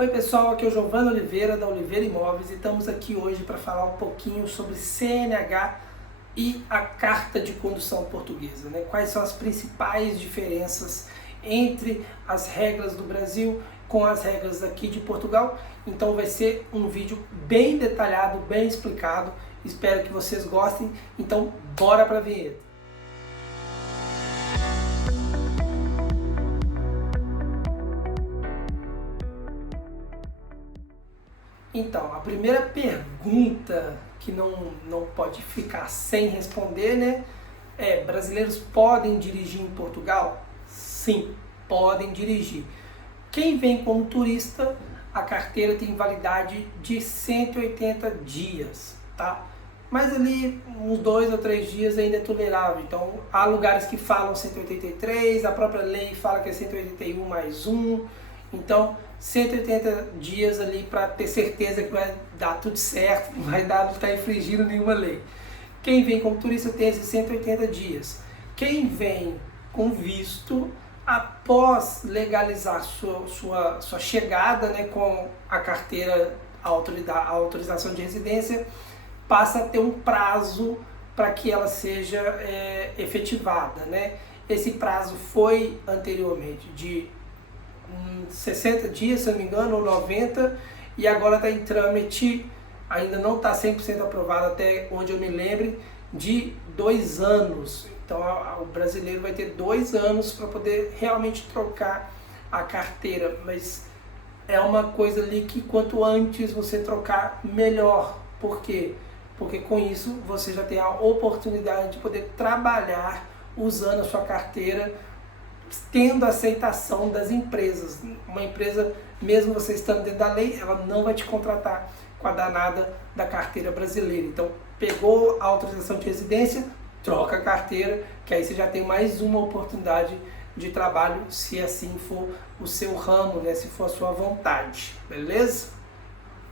Oi pessoal, aqui é o Giovanni Oliveira da Oliveira Imóveis e estamos aqui hoje para falar um pouquinho sobre CNH e a Carta de Condução Portuguesa, né? Quais são as principais diferenças entre as regras do Brasil com as regras aqui de Portugal. Então vai ser um vídeo bem detalhado, bem explicado, espero que vocês gostem, então bora para a vinheta. Então, a primeira pergunta que não pode ficar sem responder, né, é: brasileiros podem dirigir em Portugal? Sim, podem dirigir. Quem vem como turista, a carteira tem validade de 180 dias, tá? Mas ali uns 2 ou 3 dias ainda é tolerável. Então, há lugares que falam 183, a própria lei fala que é 181 mais 1. Então, 180 dias ali para ter certeza que vai dar tudo certo, não vai estar infringindo nenhuma lei. Quem vem como turista tem esses 180 dias. Quem vem com visto, após legalizar sua chegada, né, com a carteira, a autorização de residência, passa a ter um prazo para que ela seja efetivada, né? Esse prazo foi anteriormente de 60 dias, se não me engano, ou 90, e agora está em trâmite, ainda não está 100% aprovado até onde eu me lembre, de 2 anos. Então o brasileiro vai ter 2 anos para poder realmente trocar a carteira, mas é uma coisa ali que quanto antes você trocar, melhor. Por quê? Porque com isso você já tem a oportunidade de poder trabalhar usando a sua carteira, tendo a aceitação das empresas. Uma empresa, mesmo você estando dentro da lei, ela não vai te contratar com a danada da carteira brasileira. Então, pegou a autorização de residência, troca a carteira, que aí você já tem mais uma oportunidade de trabalho, se assim for o seu ramo, né? Se for a sua vontade, beleza?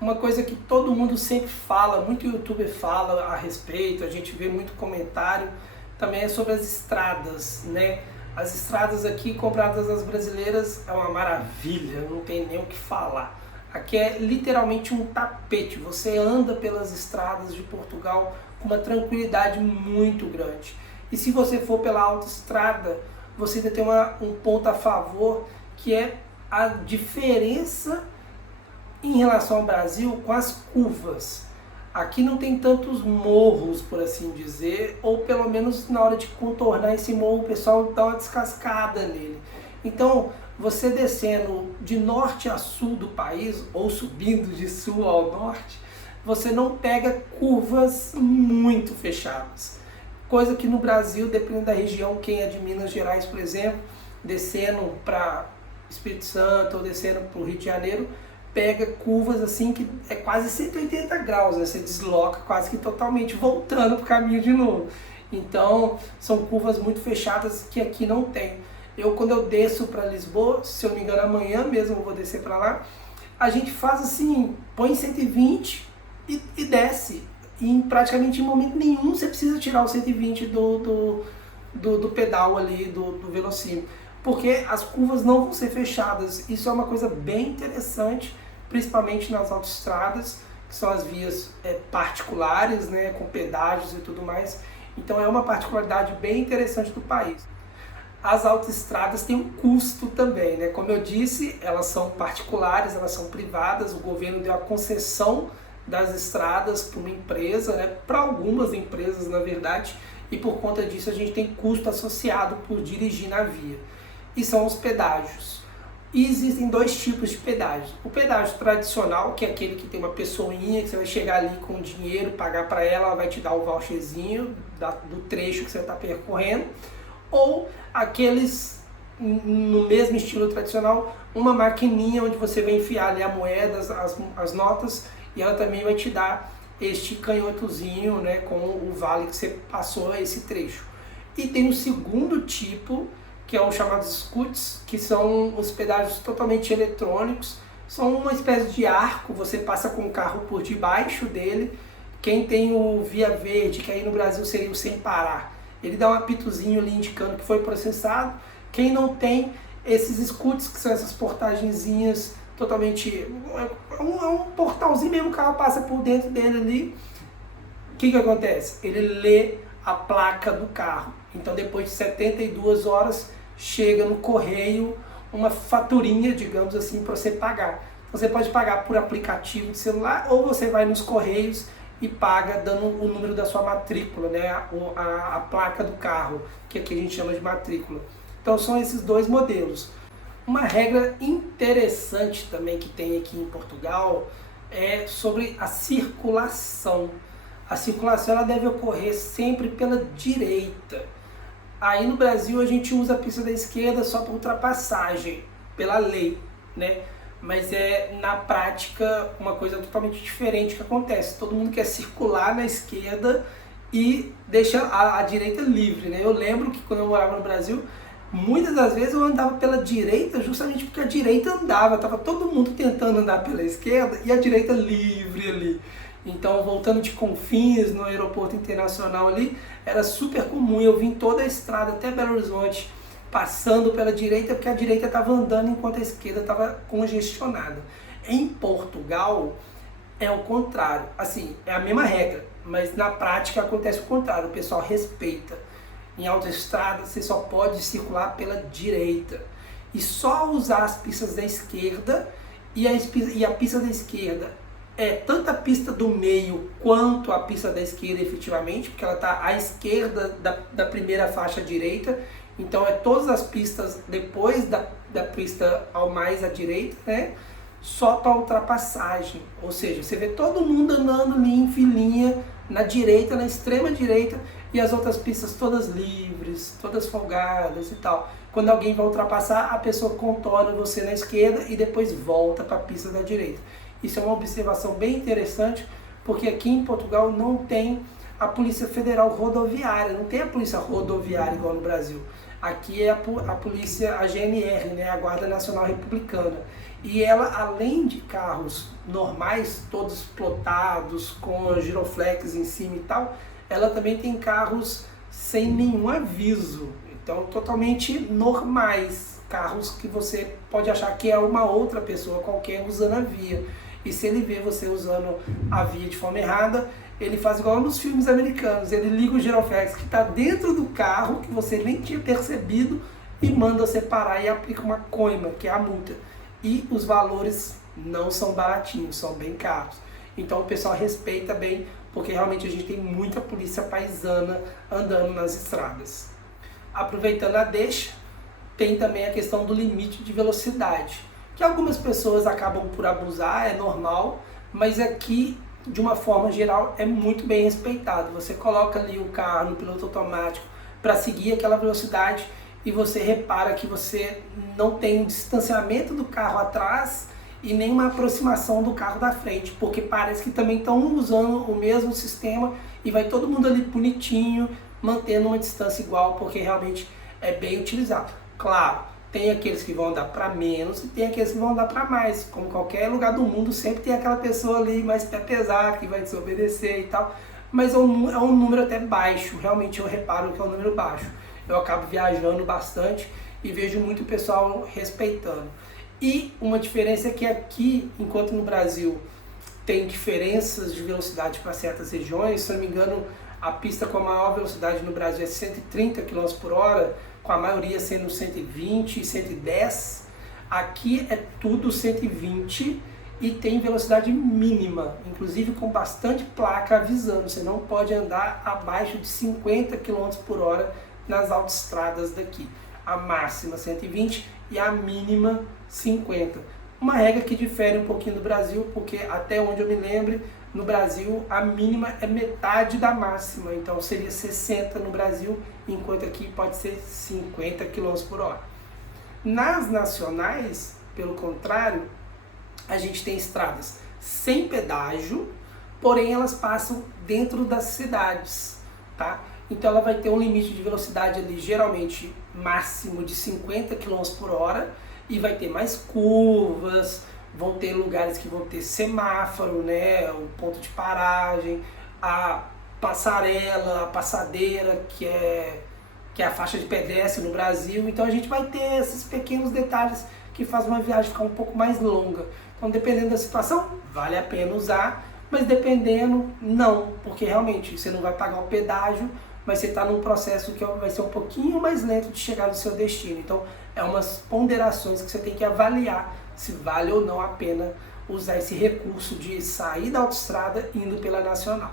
Uma coisa que todo mundo sempre fala, muito youtuber fala a respeito, a gente vê muito comentário, também é sobre as estradas, né? As estradas aqui compradas das brasileiras é uma maravilha, não tem nem o que falar. Aqui é literalmente um tapete, você anda pelas estradas de Portugal com uma tranquilidade muito grande. E se você for pela autoestrada, você ainda tem um ponto a favor, que é a diferença em relação ao Brasil com as curvas. Aqui não tem tantos morros, por assim dizer, ou pelo menos na hora de contornar esse morro o pessoal dá uma descascada nele. Então, você descendo de norte a sul do país, ou subindo de sul ao norte, você não pega curvas muito fechadas. Coisa que no Brasil, dependendo da região, quem é de Minas Gerais, por exemplo, descendo para Espírito Santo ou descendo para o Rio de Janeiro, pega curvas assim que é quase 180 graus, né? Você desloca quase que totalmente, voltando para o caminho de novo. Então, são curvas muito fechadas que aqui não tem. Quando eu desço para Lisboa, se eu não me engano, amanhã mesmo eu vou descer para lá, a gente faz assim, põe 120 e desce. E praticamente em momento nenhum você precisa tirar o 120 do pedal ali, do velocímetro, porque as curvas não vão ser fechadas. Isso é uma coisa bem interessante, principalmente nas autoestradas, que são as vias particulares, né, com pedágios e tudo mais. Então é uma particularidade bem interessante do país. As autoestradas têm um custo também, né? Como eu disse, elas são particulares, elas são privadas, o governo deu a concessão das estradas para uma empresa, né, para algumas empresas na verdade, e por conta disso a gente tem custo associado por dirigir na via. E são os pedágios. E existem 2 tipos de pedágio. O pedágio tradicional, que é aquele que tem uma pessoinha, que você vai chegar ali com dinheiro, pagar para ela, ela vai te dar o voucherzinho do trecho que você está percorrendo. Ou aqueles, no mesmo estilo tradicional, uma maquininha onde você vai enfiar ali a moeda, as notas, e ela também vai te dar este canhotozinho, né, com o vale que você passou esse trecho. E tem o segundo tipo, que é o chamado scooters, que são os pedágios totalmente eletrônicos. São uma espécie de arco, você passa com o carro por debaixo dele. Quem tem o Via Verde, que aí no Brasil seria o Sem Parar, ele dá um apitozinho ali indicando que foi processado. Quem não tem, esses scooters, que são essas portagenzinhas totalmente, é um portalzinho mesmo, o carro passa por dentro dele ali. O que acontece? Ele lê a placa do carro. Então depois de 72 horas chega no correio uma faturinha, digamos assim, para você pagar. Você pode pagar por aplicativo de celular ou você vai nos correios e paga dando o número da sua matrícula, né? A placa do carro, que aqui a gente chama de matrícula. Então são esses dois modelos. Uma regra interessante também que tem aqui em Portugal é sobre a circulação. A circulação ela deve ocorrer sempre pela direita. Aí no Brasil a gente usa a pista da esquerda só para ultrapassagem, pela lei, né? Mas na prática uma coisa totalmente diferente que acontece. Todo mundo quer circular na esquerda e deixa a direita livre, né? Eu lembro que quando eu morava no Brasil, muitas das vezes eu andava pela direita justamente porque a direita andava, estava todo mundo tentando andar pela esquerda e a direita livre ali. Então, voltando de Confins, no aeroporto internacional ali, era super comum eu vim toda a estrada até Belo Horizonte, passando pela direita, porque a direita estava andando enquanto a esquerda estava congestionada. Em Portugal, é o contrário. Assim, é a mesma regra, mas na prática acontece o contrário, o pessoal respeita. Em autoestrada, você só pode circular pela direita. E só usar as pistas da esquerda, e a pista da esquerda é tanto a pista do meio quanto a pista da esquerda efetivamente, porque ela está à esquerda da primeira faixa direita, então é todas as pistas depois da pista ao mais à direita, né? Só para ultrapassagem, ou seja, você vê todo mundo andando ali em filinha na direita, na extrema direita, e as outras pistas todas livres, todas folgadas e tal. Quando alguém vai ultrapassar, a pessoa contorna você na esquerda e depois volta para a pista da direita. Isso é uma observação bem interessante, porque aqui em Portugal não tem a Polícia Federal Rodoviária, não tem a Polícia Rodoviária igual no Brasil. Aqui é a polícia, a GNR, né, a Guarda Nacional Republicana. E ela, além de carros normais, todos plotados, com giroflex em cima e tal, ela também tem carros sem nenhum aviso. Então, totalmente normais. Carros que você pode achar que é uma outra pessoa qualquer usando a via. E se ele vê você usando a via de forma errada, ele faz igual nos filmes americanos. Ele liga o giroflex que está dentro do carro, que você nem tinha percebido, e manda você parar e aplica uma coima, que é a multa. E os valores não são baratinhos, são bem caros. Então o pessoal respeita bem, porque realmente a gente tem muita polícia paisana andando nas estradas. Aproveitando a deixa, tem também a questão do limite de velocidade, que algumas pessoas acabam por abusar, é normal, mas aqui, de uma forma geral, é muito bem respeitado. Você coloca ali o carro no piloto automático para seguir aquela velocidade e você repara que você não tem um distanciamento do carro atrás e nem uma aproximação do carro da frente, porque parece que também estão usando o mesmo sistema e vai todo mundo ali bonitinho, mantendo uma distância igual, porque realmente é bem utilizado. Claro, tem aqueles que vão andar para menos e tem aqueles que vão andar para mais. Como qualquer lugar do mundo, sempre tem aquela pessoa ali mais pé pesado, que vai desobedecer e tal. Mas é um número até baixo, realmente eu reparo que é um número baixo. Eu acabo viajando bastante e vejo muito pessoal respeitando. E uma diferença é que aqui, enquanto no Brasil tem diferenças de velocidade para certas regiões, se não me engano, a pista com a maior velocidade no Brasil é 130 km por hora, com a maioria sendo 120 e 110, aqui é tudo 120 e tem velocidade mínima, inclusive com bastante placa avisando, você não pode andar abaixo de 50 km por hora nas autoestradas daqui. A máxima 120 e a mínima 50. Uma regra que difere um pouquinho do Brasil, porque até onde eu me lembro, no Brasil a mínima é metade da máxima, então seria 60 no Brasil, enquanto aqui pode ser 50 km por hora. Nas nacionais, pelo contrário, a gente tem estradas sem pedágio, porém elas passam dentro das cidades, tá? Então ela vai ter um limite de velocidade ali, geralmente máximo de 50 km por hora, e vai ter mais curvas, vão ter lugares que vão ter semáforo, né, o ponto de paragem, a passarela, a passadeira, que é a faixa de pedestre no Brasil. Então a gente vai ter esses pequenos detalhes que faz uma viagem ficar um pouco mais longa. Então, dependendo da situação, vale a pena usar, mas dependendo, não, porque realmente você não vai pagar o pedágio, mas você está num processo que vai ser um pouquinho mais lento de chegar no seu destino. Então, é umas ponderações que você tem que avaliar se vale ou não a pena usar esse recurso de sair da autoestrada indo pela nacional.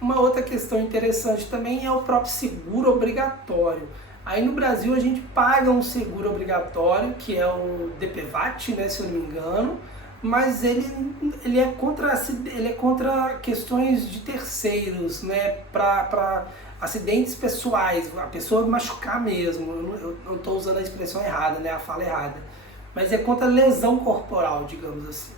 Uma outra questão interessante também é o próprio seguro obrigatório. Aí no Brasil a gente paga um seguro obrigatório, que é o DPVAT, né, se eu não me engano, mas ele é contra questões de terceiros, né, para acidentes pessoais, a pessoa machucar mesmo. Eu não estou usando a expressão errada, né, a fala errada, mas é contra lesão corporal, digamos assim.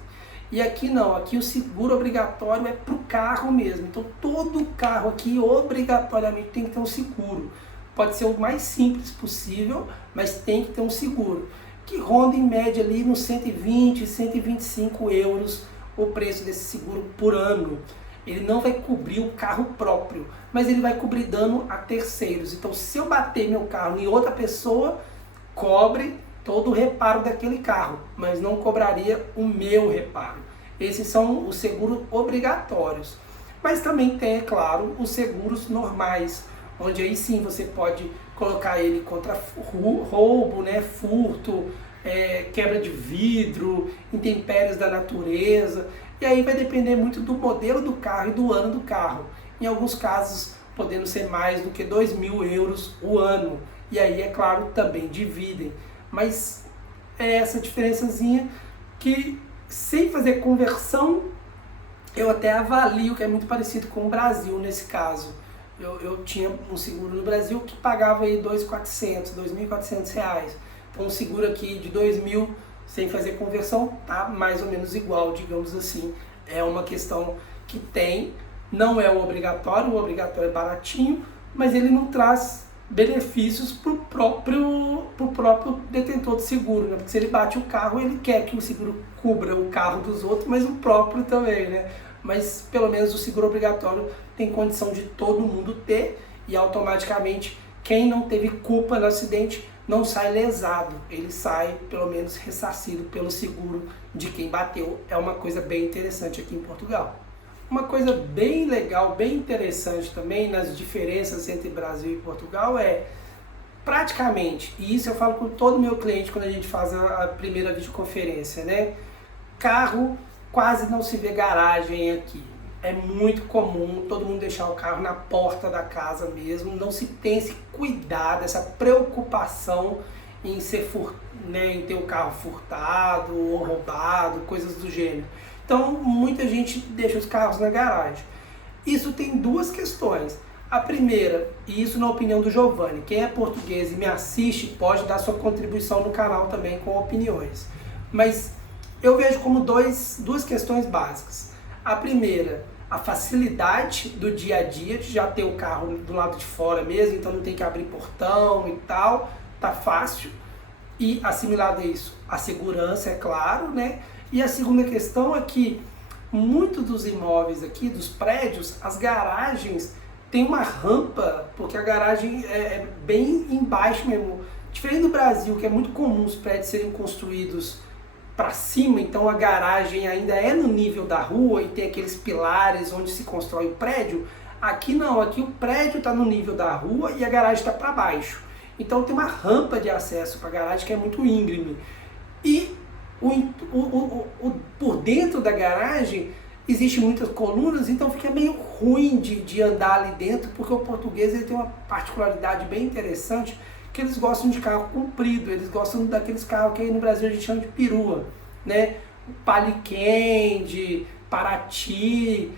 E aqui não, aqui o seguro obrigatório é para o carro mesmo. Então todo carro aqui obrigatoriamente tem que ter um seguro. Pode ser o mais simples possível, mas tem que ter um seguro, que ronda em média ali nos 120, 125 euros o preço desse seguro por ano. Ele não vai cobrir o carro próprio, mas ele vai cobrir dano a terceiros. Então se eu bater meu carro em outra pessoa, cobre todo o reparo daquele carro, mas não cobraria o meu reparo. Esses são os seguros obrigatórios. Mas também tem, é claro, os seguros normais, onde aí sim você pode colocar ele contra roubo, né, furto, quebra de vidro, intempéries da natureza. E aí vai depender muito do modelo do carro e do ano do carro. Em alguns casos, podendo ser mais do que 2.000 euros o ano. E aí, é claro, também dividem. Mas é essa diferençazinha que, sem fazer conversão, eu até avalio que é muito parecido com o Brasil nesse caso. Eu tinha um seguro no Brasil que pagava aí R$ 2.400 reais. Então um seguro aqui de 2.000, sem fazer conversão, tá mais ou menos igual, digamos assim. É uma questão que tem, não é o obrigatório é baratinho, mas ele não traz benefícios para o próprio detentor de seguro, né? Porque se ele bate o carro, ele quer que o seguro cubra o carro dos outros, mas o próprio também, né? Mas pelo menos o seguro obrigatório tem condição de todo mundo ter, e automaticamente quem não teve culpa no acidente não sai lesado, ele sai pelo menos ressarcido pelo seguro de quem bateu. É uma coisa bem interessante aqui em Portugal. Uma coisa bem legal, bem interessante também nas diferenças entre Brasil e Portugal é praticamente, e isso eu falo com todo meu cliente quando a gente faz a primeira videoconferência, né? Carro quase não se vê garagem aqui. É muito comum todo mundo deixar o carro na porta da casa mesmo, não se tem esse cuidado, essa preocupação em em ter o carro furtado ou roubado, coisas do gênero. Então muita gente deixa os carros na garagem. Isso tem duas questões. A primeira, e isso na opinião do Giovanni, quem é português e me assiste pode dar sua contribuição no canal também com opiniões. Mas eu vejo como duas questões básicas. A primeira, a facilidade do dia a dia de já ter o carro do lado de fora mesmo, então não tem que abrir portão e tal, tá fácil. E assimilado a isso, a segurança, é claro, né? E a segunda questão é que muitos dos imóveis aqui, dos prédios, as garagens têm uma rampa, porque a garagem é bem embaixo mesmo. Diferente do Brasil, que é muito comum os prédios serem construídos para cima, então a garagem ainda é no nível da rua e tem aqueles pilares onde se constrói o prédio. Aqui não, aqui o prédio está no nível da rua e a garagem está para baixo. Então tem uma rampa de acesso para a garagem que é muito íngreme. E por dentro da garagem existe muitas colunas, então fica meio ruim de andar ali dentro, porque o português ele tem uma particularidade bem interessante, que eles gostam de carro comprido, eles gostam daqueles carros que aí no Brasil a gente chama de perua, né? Paliquende, Paraty,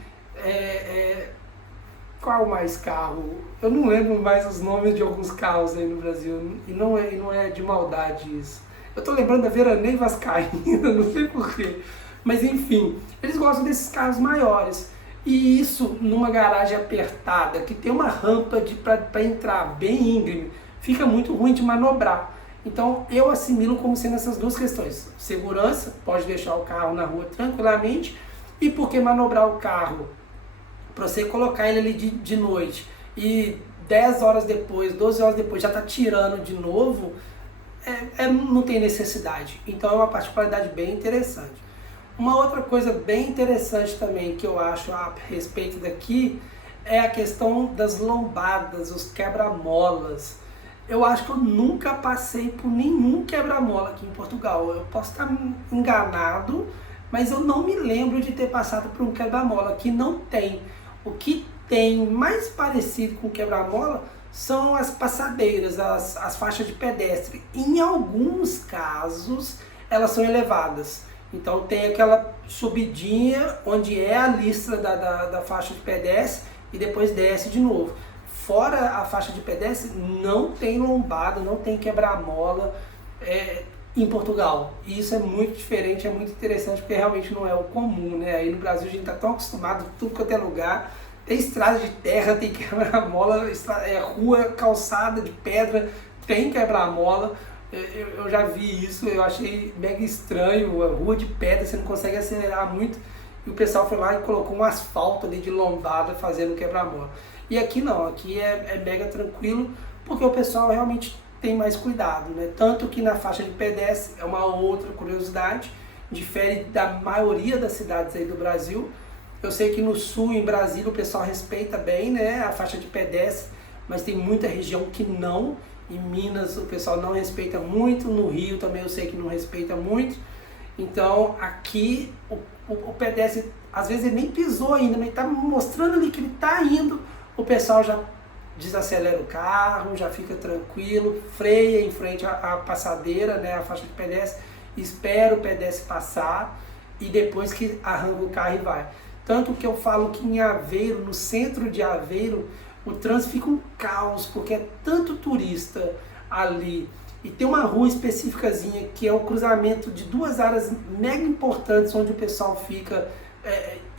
qual mais carro? Eu não lembro mais os nomes de alguns carros aí no Brasil, e não é de maldade isso. Eu tô lembrando da Veraneio Vascaína, não sei porquê. Mas enfim, eles gostam desses carros maiores. E isso numa garagem apertada, que tem uma rampa para entrar bem íngreme, fica muito ruim de manobrar. Então eu assimilo como sendo essas duas questões. Segurança, pode deixar o carro na rua tranquilamente. E porque manobrar o carro, para você colocar ele ali de noite e 10 horas depois, 12 horas depois já tá tirando de novo, não tem necessidade. Então é uma particularidade bem interessante. Uma outra coisa bem interessante também que eu acho a respeito daqui é a questão das lombadas, os quebra-molas. Eu acho que eu nunca passei por nenhum quebra-mola aqui em Portugal. Eu posso estar enganado, mas eu não me lembro de ter passado por um quebra-mola. Aqui não tem. O que tem mais parecido com quebra-mola são as passadeiras, as faixas de pedestre. Em alguns casos, elas são elevadas. Então tem aquela subidinha onde é a listra da faixa de pedestre e depois desce de novo. Fora a faixa de pedestre, não tem lombada, não tem quebra-mola em Portugal. E isso é muito diferente, é muito interessante, porque realmente não é o comum, né? Aí no Brasil a gente está tão acostumado, tudo quanto é lugar, tem estrada de terra, tem quebra-mola, rua, calçada de pedra, tem quebra-mola. Eu já vi isso, eu achei mega estranho, a rua de pedra, você não consegue acelerar muito, e o pessoal foi lá e colocou um asfalto ali de lombada fazendo quebra-mola. E aqui não, aqui é mega tranquilo, porque o pessoal realmente tem mais cuidado, né? Tanto que na faixa de pedestre é uma outra curiosidade, difere da maioria das cidades aí do Brasil. Eu sei que no sul, em Brasília, o pessoal respeita bem, né, a faixa de pedestre, mas tem muita região que não. Em Minas o pessoal não respeita muito, no Rio também eu sei que não respeita muito. Então aqui o pedestre, às vezes ele nem pisou ainda, mas está mostrando ali que ele está indo, o pessoal já desacelera o carro, já fica tranquilo, freia em frente à passadeira, né, a faixa de pedestre, espera o pedestre passar e depois que arranca o carro e vai. Tanto que eu falo que em Aveiro, no centro de Aveiro, o trânsito fica um caos, porque é tanto turista ali. E tem uma rua específicazinha que é o cruzamento de duas áreas mega importantes, onde o pessoal fica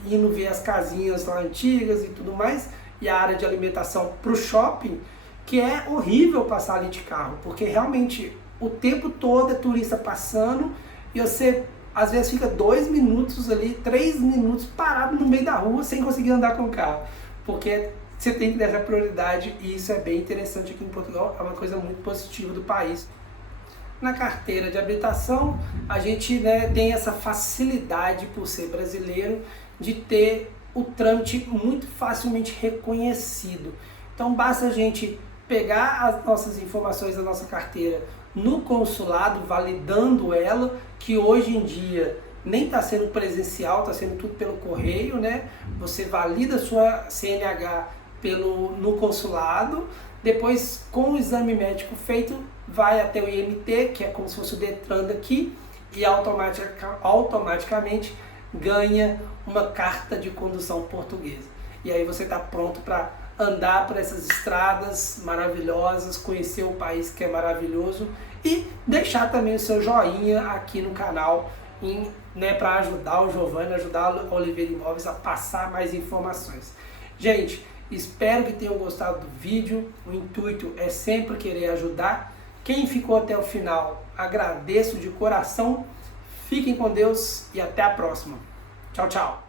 indo ver as casinhas lá antigas e tudo mais, e a área de alimentação para o shopping, que é horrível passar ali de carro, porque realmente o tempo todo é turista passando e você às vezes fica 2 minutos ali, 3 minutos parado no meio da rua sem conseguir andar com o carro, porque você tem que dar essa prioridade, e isso é bem interessante aqui em Portugal, é uma coisa muito positiva do país. Na carteira de habilitação, a gente, né, tem essa facilidade, por ser brasileiro, de ter o trâmite muito facilmente reconhecido. Então basta a gente pegar as nossas informações da nossa carteira no consulado, validando ela, que hoje em dia nem está sendo presencial, está sendo tudo pelo correio, né? Você valida a sua CNH no consulado, depois com o exame médico feito, vai até o IMT, que é como se fosse o Detran daqui, e automaticamente ganha uma carta de condução portuguesa. E aí você está pronto para andar por essas estradas maravilhosas, conhecer o país que é maravilhoso e deixar também o seu joinha aqui no canal, né, para ajudar o Giovanni, ajudar a Oliveira Imóveis a passar mais informações. Gente, espero que tenham gostado do vídeo, o intuito é sempre querer ajudar. Quem ficou até o final, agradeço de coração, fiquem com Deus e até a próxima. Tchau, tchau!